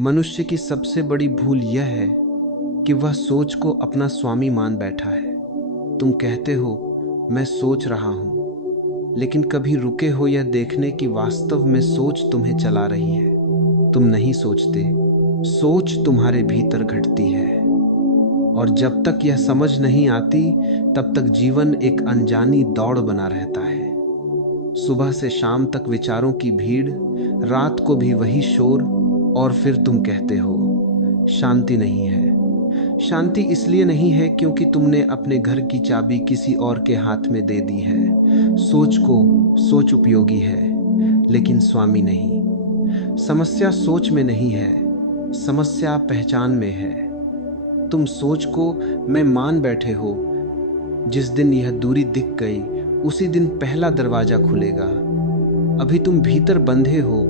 मनुष्य की सबसे बड़ी भूल यह है कि वह सोच को अपना स्वामी मान बैठा है। तुम कहते हो मैं सोच रहा हूं, लेकिन कभी रुके हो यह देखने की वास्तव में सोच तुम्हें चला रही है। तुम नहीं सोचते, सोच तुम्हारे भीतर घटती है। और जब तक यह समझ नहीं आती, तब तक जीवन एक अनजानी दौड़ बना रहता है। सुबह से शाम तक विचारों की भीड़, रात को भी वही शोर, और फिर तुम कहते हो शांति नहीं है। शांति इसलिए नहीं है क्योंकि तुमने अपने घर की चाबी किसी और के हाथ में दे दी है। सोच उपयोगी है, लेकिन स्वामी नहीं। समस्या सोच में नहीं है, समस्या पहचान में है। तुम सोच को मैं मान बैठे हो। जिस दिन यह दूरी दिख गई, उसी दिन पहला दरवाजा खुलेगा। अभी तुम भीतर बंधे हो,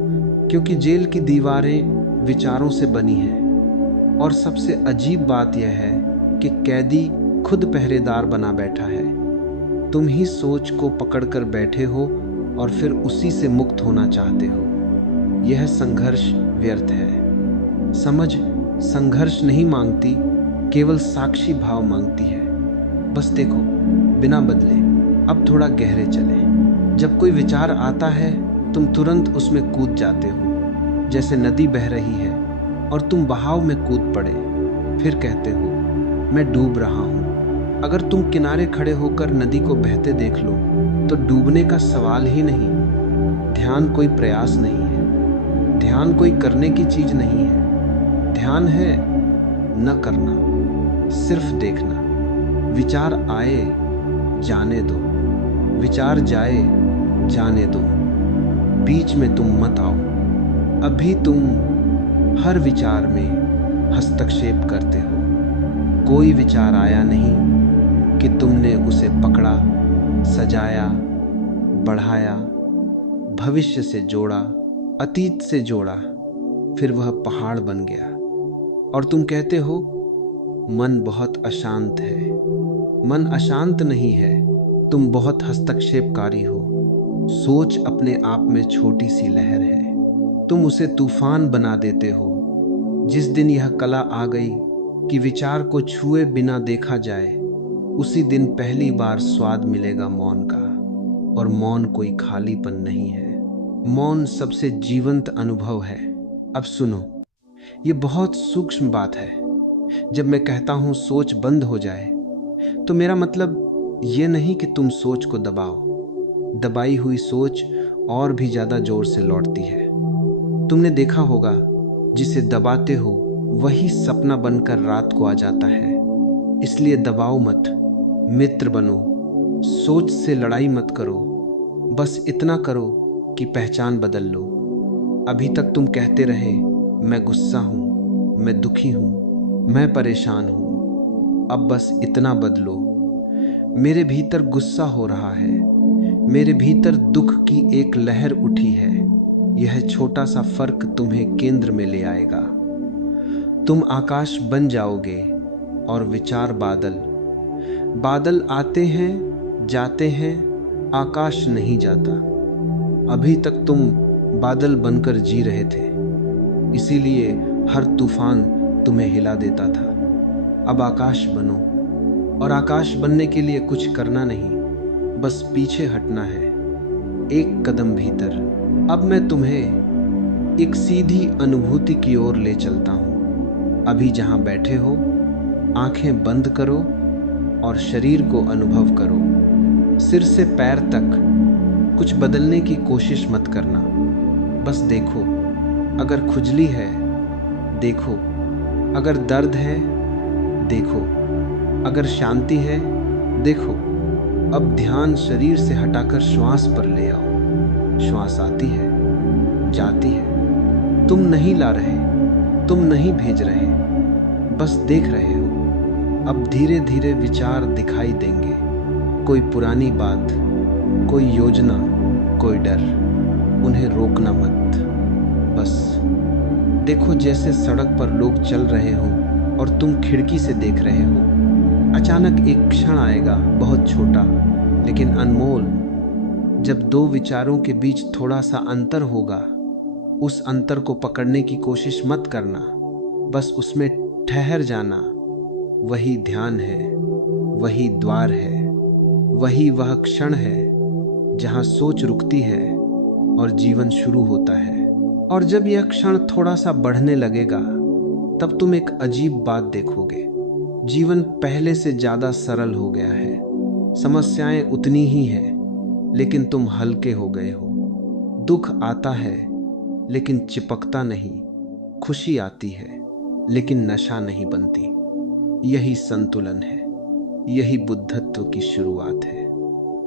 क्योंकि जेल की दीवारें विचारों से बनी हैं। और सबसे अजीब बात यह है कि कैदी खुद पहरेदार बना बैठा है। तुम ही सोच को पकड़कर बैठे हो और फिर उसी से मुक्त होना चाहते हो। यह संघर्ष व्यर्थ है। समझ संघर्ष नहीं मांगती, केवल साक्षी भाव मांगती है। बस देखो, बिना बदले अब थोड़ा गहरे चले। जब कोई विचार आता है, तुम तुरंत उसमें कूद जाते हो, जैसे नदी बह रही है और तुम बहाव में कूद पड़े। फिर कहते हो मैं डूब रहा हूं। अगर तुम किनारे खड़े होकर नदी को बहते देख लो, तो डूबने का सवाल ही नहीं। ध्यान कोई प्रयास नहीं है, ध्यान कोई करने की चीज नहीं है। ध्यान है न करना, सिर्फ देखना। विचार आए जाने दो, विचार जाए जाने दो, बीच में तुम मत आओ। अभी तुम हर विचार में हस्तक्षेप करते हो। कोई विचार आया नहीं कि तुमने उसे पकड़ा, सजाया, बढ़ाया, भविष्य से जोड़ा, अतीत से जोड़ा, फिर वह पहाड़ बन गया। और तुम कहते हो मन बहुत अशांत है। मन अशांत नहीं है, तुम बहुत हस्तक्षेपकारी हो। सोच अपने आप में छोटी सी लहर है, तुम उसे तूफान बना देते हो। जिस दिन यह कला आ गई कि विचार को छुए बिना देखा जाए, उसी दिन पहली बार स्वाद मिलेगा मौन का। और मौन कोई खालीपन नहीं है, मौन सबसे जीवंत अनुभव है। अब सुनो, ये बहुत सूक्ष्म बात है। जब मैं कहता हूं सोच बंद हो जाए, तो मेरा मतलब ये नहीं कि तुम सोच को दबाओ। दबाई हुई सोच और भी ज्यादा जोर से लौटती है। तुमने देखा होगा, जिसे दबाते हो वही सपना बनकर रात को आ जाता है। इसलिए दबाओ मत, मित्र बनो। सोच से लड़ाई मत करो, बस इतना करो कि पहचान बदल लो। अभी तक तुम कहते रहे मैं गुस्सा हूं, मैं दुखी हूं, मैं परेशान हूं। अब बस इतना बदलो, मेरे भीतर गुस्सा हो रहा है, मेरे भीतर दुख की एक लहर उठी है। यह छोटा सा फर्क तुम्हें केंद्र में ले आएगा। तुम आकाश बन जाओगे और विचार बादल। बादल आते हैं जाते हैं, आकाश नहीं जाता। अभी तक तुम बादल बनकर जी रहे थे, इसीलिए हर तूफान तुम्हें हिला देता था। अब आकाश बनो, और आकाश बनने के लिए कुछ करना नहीं, बस पीछे हटना है, एक कदम भीतर। अब मैं तुम्हें एक सीधी अनुभूति की ओर ले चलता हूं। अभी जहां बैठे हो, आंखें बंद करो और शरीर को अनुभव करो। सिर से पैर तक कुछ बदलने की कोशिश मत करना, बस देखो। अगर खुजली है देखो, अगर दर्द है देखो, अगर शांति है देखो। अब ध्यान शरीर से हटाकर श्वास पर ले आओ। श्वास आती है, जाती है। तुम नहीं ला रहे, तुम नहीं भेज रहे, बस देख रहे हो। अब धीरे धीरे विचार दिखाई देंगे। कोई पुरानी बात, कोई योजना, कोई डर। उन्हें रोकना मत, बस देखो। जैसे सड़क पर लोग चल रहे हो और तुम खिड़की से देख रहे हो। अचानक एक क्षण आएगा, बहुत छोटा लेकिन अनमोल, जब दो विचारों के बीच थोड़ा सा अंतर होगा। उस अंतर को पकड़ने की कोशिश मत करना, बस उसमें ठहर जाना। वही ध्यान है, वही द्वार है, वही वह क्षण है जहां सोच रुकती है और जीवन शुरू होता है। और जब यह क्षण थोड़ा सा बढ़ने लगेगा, तब तुम एक अजीब बात देखोगे। जीवन पहले से ज्यादा सरल हो गया है। समस्याएं उतनी ही हैं, लेकिन तुम हल्के हो गए हो। दुख आता है लेकिन चिपकता नहीं। खुशी आती है लेकिन नशा नहीं बनती। यही संतुलन है, यही बुद्धत्व की शुरुआत है।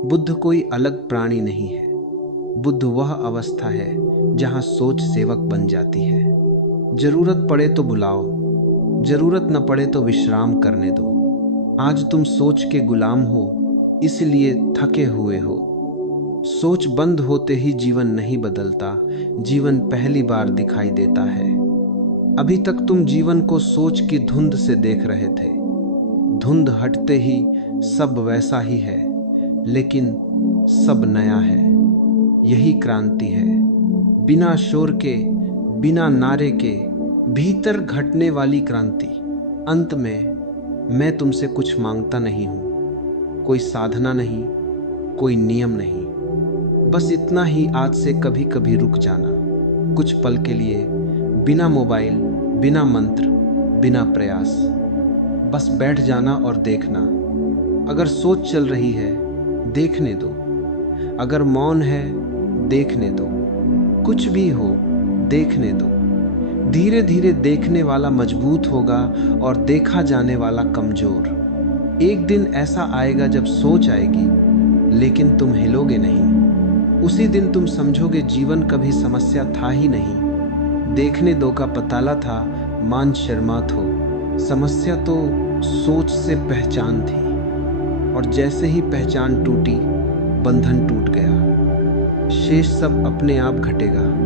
बुद्ध कोई अलग प्राणी नहीं है। बुद्ध वह अवस्था है जहां सोच सेवक बन जाती है। जरूरत पड़े तो बुलाओ, जरूरत न पड़े तो विश्राम करने दो। आज तुम सोच के गुलाम हो, इसलिए थके हुए हो। सोच बंद होते ही जीवन नहीं बदलता, जीवन पहली बार दिखाई देता है। अभी तक तुम जीवन को सोच की धुंध से देख रहे थे। धुंध हटते ही सब वैसा ही है, लेकिन सब नया है। यही क्रांति है, बिना शोर के, बिना नारे के, भीतर घटने वाली क्रांति। अंत में मैं तुमसे कुछ मांगता नहीं हूं, कोई साधना नहीं, कोई नियम नहीं। बस इतना ही, आज से कभी कभी रुक जाना, कुछ पल के लिए, बिना मोबाइल, बिना मंत्र, बिना प्रयास। बस बैठ जाना और देखना। अगर सोच चल रही है, देखने दो। अगर मौन है, देखने दो। कुछ भी हो, देखने दो। धीरे धीरे देखने वाला मजबूत होगा और देखा जाने वाला कमजोर। एक दिन ऐसा आएगा जब सोच आएगी, लेकिन तुम हिलोगे नहीं। उसी दिन तुम समझोगे जीवन कभी समस्या था ही नहीं। देखने दो का पताला था, मान शर्मात हो। समस्या तो सोच से पहचान थी, और जैसे ही पहचान टूटी, बंधन टूट गया। शेष सब अपने आप घटेगा।